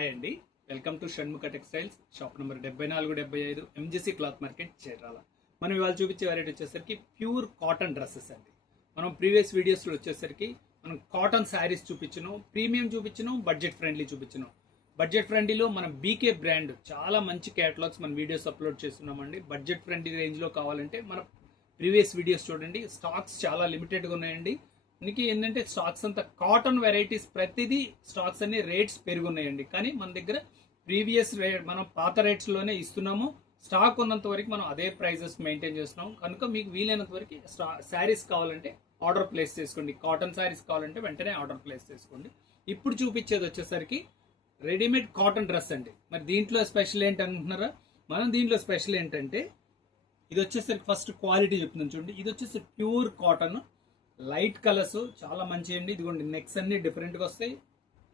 Hi అండి, welcome to Shanmukha textiles. Shop number 7475 MGC cloth market Chirala. మనం ఇవాళ చూపించే వెరైటీ వచ్చేసరికి ప్యూర్ కాటన్ డ్రెస్సెస్ అండి. మనం ప్రీవియస్ వీడియోస్లో వచ్చేసరికి మనం కాటన్ శారీస్ చూపించినాం, ప్రీమియం చూపించినాం, బడ్జెట్ ఫ్రెండ్లీ చూపించినాం. బడ్జెట్ ఫ్రెండ్లీలో మనం బీకే బ్రాండ్ చాలా మంచి క్యాటలాగ్స్ మన వీడియోస్ అప్లోడ్ చేస్తున్నామండి. బడ్జెట్ ఫ్రెండ్లీ రేంజ్లో కావాలంటే మన ప్రీవియస్ వీడియోస్ చూడండి. స్టాక్స్ చాలా లిమిటెడ్గా ఉన్నాయండి. మనకి ఏంటంటే స్టాక్స్ అంతా కాటన్ వెరైటీస్ ప్రతిదీ స్టాక్స్ అన్ని రేట్స్ పెరుగున్నాయండి. కానీ మన దగ్గర ప్రీవియస్ రేట్ మనం పాత రేట్స్లోనే ఇస్తున్నాము. స్టాక్ ఉన్నంత వరకు మనం అదే ప్రైజెస్ మెయింటైన్ చేస్తున్నాం. కనుక మీకు వీలైనంత వరకు శారీస్ కావాలంటే ఆర్డర్ ప్లేస్ చేసుకోండి. కాటన్ శారీస్ కావాలంటే వెంటనే ఆర్డర్ ప్లేస్ చేసుకోండి. ఇప్పుడు చూపించేది వచ్చేసరికి రెడీమేడ్ కాటన్ డ్రెస్ అండి. మరి దీంట్లో స్పెషల్ ఏంటి అనుకుంటున్నారా? మనం దీంట్లో స్పెషల్ ఏంటంటే ఇది వచ్చేసరికి ఫస్ట్ క్వాలిటీ చెప్తున్నాను చూడండి. ఇది వచ్చేసి ప్యూర్ కాటన్, లైట్ కలర్స్ చాలా మంచి అండి. ఇదిగోండి, నెక్స్ అన్ని డిఫరెంట్గా వస్తాయి,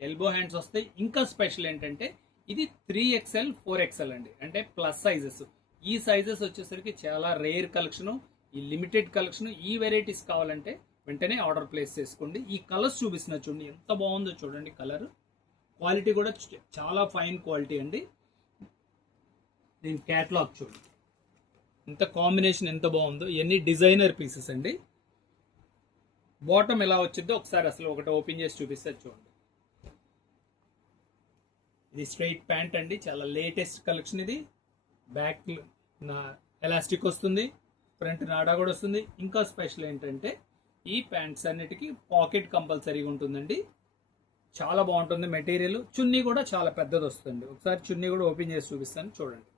ఎల్బో హ్యాండ్స్ వస్తాయి. ఇంకా స్పెషల్ ఏంటంటే ఇది 3XL 4XL అండి, అంటే ప్లస్ సైజెస్. ఈ సైజెస్ వచ్చేసరికి చాలా రేర్ కలెక్షన్, ఈ లిమిటెడ్ కలెక్షన్. ఈ వెరైటీస్ కావాలంటే వెంటనే ఆర్డర్ ప్లేస్ చేసుకోండి. ఈ కలర్స్ చూపిస్తున్నా చూడండి, ఎంత బాగుందో చూడండి. కలర్ క్వాలిటీ కూడా చాలా ఫైన్ క్వాలిటీ అండి. దీని క్యాటలాగ్ చూడండి, ఎంత కాంబినేషన్ ఎంత బాగుందో. ఇవన్నీ డిజైనర్ పీసెస్ అండి. బాటమ్ ఎలా వచ్చిందో ఒకసారి అసలు ఒకటి ఓపెన్ చేసి చూపిస్తారు చూడండి. ఇది స్ట్రైట్ ప్యాంట్ అండి, చాలా లేటెస్ట్ కలెక్షన్. ఇది బ్యాక్ ఎలాస్టిక్ వస్తుంది, ఫ్రంట్ నాడా కూడా వస్తుంది. ఇంకా స్పెషల్ ఏంటంటే ఈ ప్యాంట్స్ అన్నిటికీ పాకెట్ కంపల్సరీగా ఉంటుందండి. చాలా బాగుంటుంది మెటీరియల్. చున్నీ కూడా చాలా పెద్దది వస్తుంది. ఒకసారి చున్నీ కూడా ఓపెన్ చేసి చూపిస్తాను చూడండి.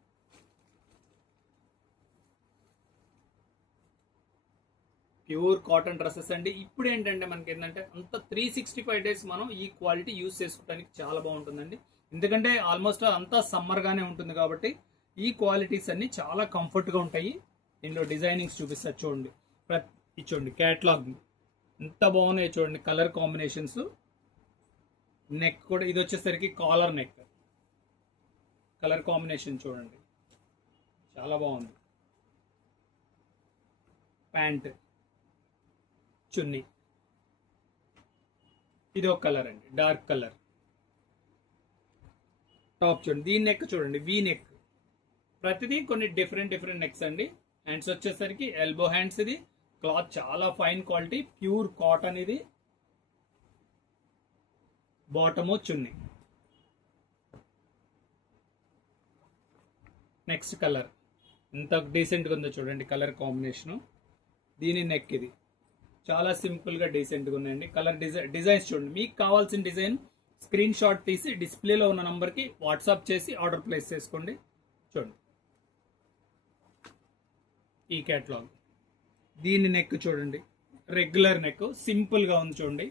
ప్యూర్ కాటన్ డ్రెస్సెస్ అండి. ఇప్పుడు ఏంటంటే మనకి ఏంటంటే అంత 365 డేస్ మనం ఈ క్వాలిటీ యూజ్ చేసుకోవడానికి చాలా బాగుంటుందండి. ఎందుకంటే ఆల్మోస్ట్ అంతా సమ్మర్గానే ఉంటుంది కాబట్టి ఈ క్వాలిటీస్ అన్ని చాలా కంఫర్ట్గా ఉంటాయి. దీనిలో డిజైనింగ్స్ చూపిస్తారు చూడండి. చూడండి క్యాట్లాగ్ ఎంత బాగున్నాయి చూడండి. కలర్ కాంబినేషన్స్, నెక్ కూడా ఇది వచ్చేసరికి కాలర్ నెక్. కలర్ కాంబినేషన్ చూడండి, చాలా బాగుంది. ప్యాంట్, చున్నీ, ఇది ఒక కలర్ అండి, డార్క్ కలర్. టాప్ చూడండి, దీని నెక్ చూడండి, వీ నెక్. ప్రతిదీ కొన్ని డిఫరెంట్ నెక్స్ అండి. హ్యాండ్స్ వచ్చేసరికి ఎల్బో హ్యాండ్స్. ఇది క్లాత్ చాలా ఫైన్ క్వాలిటీ, ప్యూర్ కాటన్. ఇది బాటము చున్నీ. నెక్స్ట్ కలర్ ఎంత డీసెంట్గా ఉందో చూడండి, కలర్ కాంబినేషను. దీని నెక్ ఇది చాలా సింపుల్గా డీసెంట్గా ఉన్నాయండి. కలర్ డిజైన్స్ చూడండి. మీకు కావాల్సిన డిజైన్ స్క్రీన్ షాట్ తీసి డిస్ప్లేలో ఉన్న నంబర్కి వాట్సాప్ చేసి ఆర్డర్ ప్లేస్ చేసుకోండి. చూడండి ఈ క్యాటలాగ్. దీని నెక్ చూడండి, రెగ్యులర్ నెక్, సింపుల్గా ఉంది చూడండి.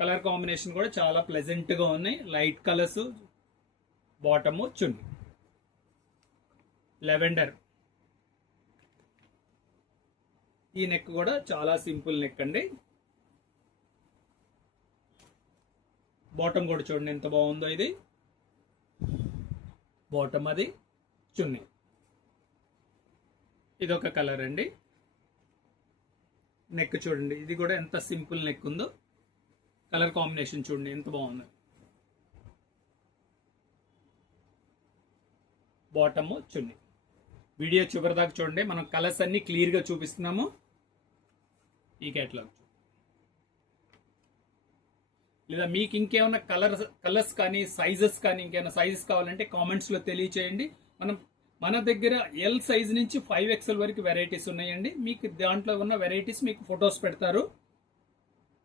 కలర్ కాంబినేషన్ కూడా చాలా ప్లెజెంట్గా ఉన్నాయి, లైట్ కలర్స్. బాటము చున్నీ, లెవెండర్. ఈ నెక్ కూడా చాలా సింపుల్ నెక్ అండి. బాటమ్ కూడా చూడండి ఎంత బాగుందో. ఇది బాటమ్, అది చున్నీ. ఇదొక కలర్ అండి. నెక్ చూడండి, ఇది కూడా ఎంత సింపుల్ నెక్ ఉందో. కలర్ కాంబినేషన్ చూడండి ఎంత బాగుందో. బాటమ్ చున్నీ. వీడియో చివరిదాకా చూడండి, మనం కలర్స్ అన్ని క్లియర్గా చూపిస్తున్నాము. ఈ క్యాటలాగ్ లేదా మీకు ఇంకేమైనా కలర్స్ కానీ సైజెస్ కానీ ఇంకేమైనా సైజెస్ కావాలంటే కామెంట్స్లో తెలియచేయండి. మన దగ్గర ఎల్ సైజ్ నుంచి 5XL వరకు వెరైటీస్ ఉన్నాయండి. మీకు దాంట్లో ఉన్న వెరైటీస్ మీకు ఫొటోస్ పెడతారు.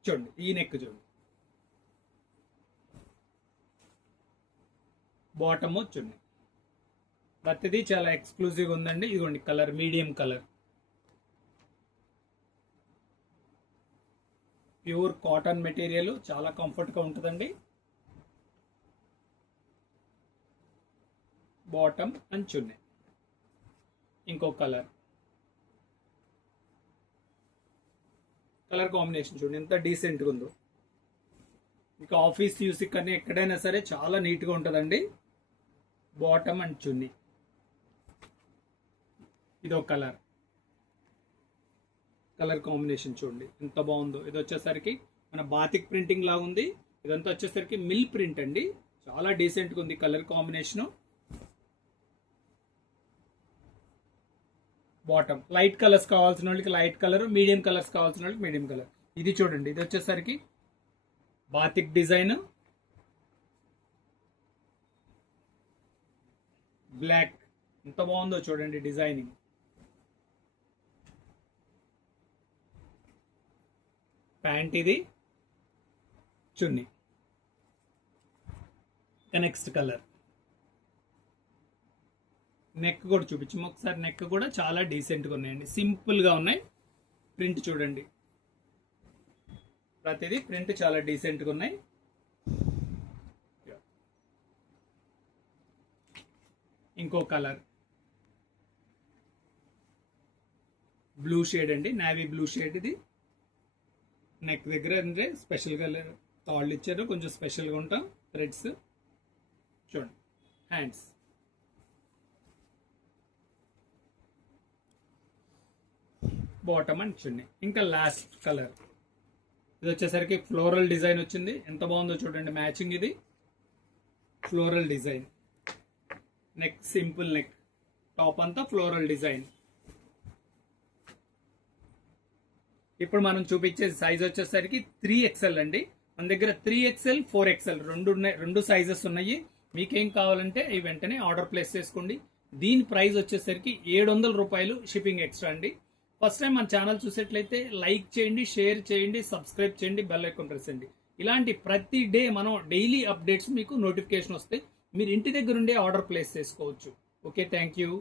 చూడండి ఈ నెక్ చూడండి, బాటము చున్నీ. ప్రతిదీ చాలా ఎక్స్క్లూజివ్గా ఉందండి. ఇదిగోండి colour, medium colour, pure cotton material, చాలా కంఫర్ట్గా ఉంటుందండి. బాటమ్ అండ్ చున్నీ. ఇంకో కలర్, కలర్ కాంబినేషన్ చూడండి ఎంత డీసెంట్గా ఉందో. ఇంకా ఆఫీస్ యూస్ కానీ ఎక్కడైనా సరే చాలా నీట్గా ఉంటుందండి. బాటమ్ అండ్ చున్నీ. ఇదో కలర్, కలర్ కాంబినేషన్ చూడండి ఎంత బాగుందో. ఇది వచ్చేసరికి మన బాతిక్ ప్రింటింగ్ లాగా ఉంది. ఇదంతా వచ్చేసరికి మిల్ ప్రింట్ అండి. చాలా డీసెంట్గా ఉంది colour combination. Bottom light colours కావాల్సిన వాళ్ళకి లైట్ కలర్, మీడియం కలర్స్ కావాల్సిన వాళ్ళకి మీడియం కలర్. ఇది చూడండి, ఇది వచ్చేసరికి బాతిక్ డిజైన్, బ్లాక్. ఎంత బాగుందో చూడండి డిజైనింగ్. ప్యాంట్ ఇది, చున్నీ. Next colour. నెక్ కూడా చూపించాము ఒకసారి. నెక్ కూడా చాలా డీసెంట్గా ఉన్నాయండి, సింపుల్గా ఉన్నాయి. ప్రింట్ చూడండి, ప్రతిదీ ప్రింట్ చాలా డీసెంట్గా ఉన్నాయి. ఇంకో కలర్ బ్లూ షేడ్ అండి, నావీ బ్లూ షేడ్. ఇది నెక్ దగ్గర అంటే స్పెషల్గా తాళ్ళు ఇచ్చారు, కొంచెం స్పెషల్గా ఉంటాం థ్రెడ్స్. చూడండి హ్యాండ్స్. బాటమ్ అండ్ చున్నీ. ఇంకా లాస్ట్ కలర్ ఇది వచ్చేసరికి ఫ్లోరల్ డిజైన్ వచ్చింది. ఎంత బాగుందో చూడండి మ్యాచింగ్. ఇది floral design. Neck simple neck, top అంతా ఫ్లోరల్ డిజైన్. ఇప్పుడు మనం చూపించే సైజ్ వచ్చేసరికి 3XL అండి. మన దగ్గర 3XL 4XL రెండు సైజెస్ ఉన్నాయి. మీకేం కావాలంటే ఈ వెంటనే ఆర్డర్ ప్లేస్ చేసుకోండి. దీని ప్రైస్ వచ్చేసరికి 700 రూపాయలు, షిప్పింగ్ ఎక్స్ట్రా అండి. ఫస్ట్ టైం మన ఛానల్ చూసేట్లయితే లైక్ చేయండి, షేర్ చేయండి, సబ్స్క్రైబ్ చేయండి, బెల్ ఐకాన్ ప్రెస్ చేయండి. ఇలాంటి ప్రతి డే మనం డైలీ అప్డేట్స్ మీకు నోటిఫికేషన్ వస్తాయి. మీరు ఇంటి దగ్గర ఉండే ఆర్డర్ ప్లేస్ చేసుకోవచ్చు. Okay, thank you.